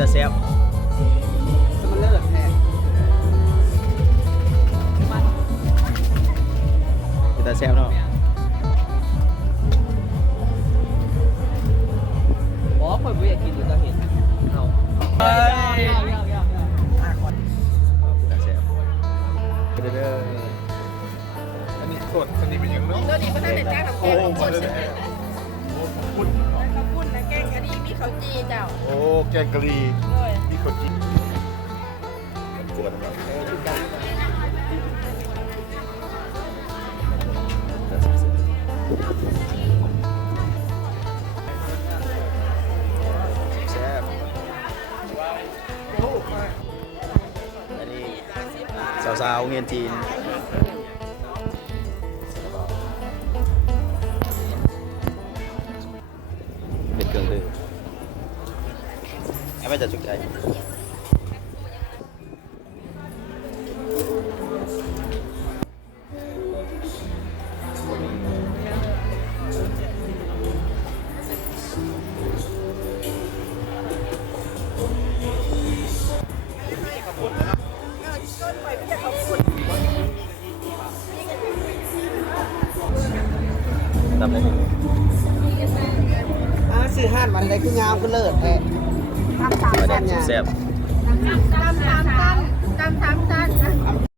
ตาแซ่บ มันเลิศแท้ เป็นตาแซ่บเนาะ อ๋อคนไม่อยากกินอยู่ก็เห็นเอา เป็นตาแซ่บเด้อ อันนี้สดอันนี้เป็นยังไง ตัวนี้ก็ได้แต่แจ้งกับแก โอ้ ง โห ข้าว มา ปุ้น เลยพูด ข้าวปุ้นนะแกงอันนี้มีข้าวจีเจ้า โอ้แกงกะหรี่ ด้วย มีคนกิน กวนเนาะแซ่บอันนี้สาวๆเงียนจีนเป็นเครื่องดื่มให้ไม่จัดจุกใจ ต้นไปไม่ใช่ข้าวปุ้น ทำได้ ซื้อห่านมันได้คืองามก็เลิศแท้ทำตาม มา สั แด ญ ง ญา แซ่บ ตำสามตันตำสามตัน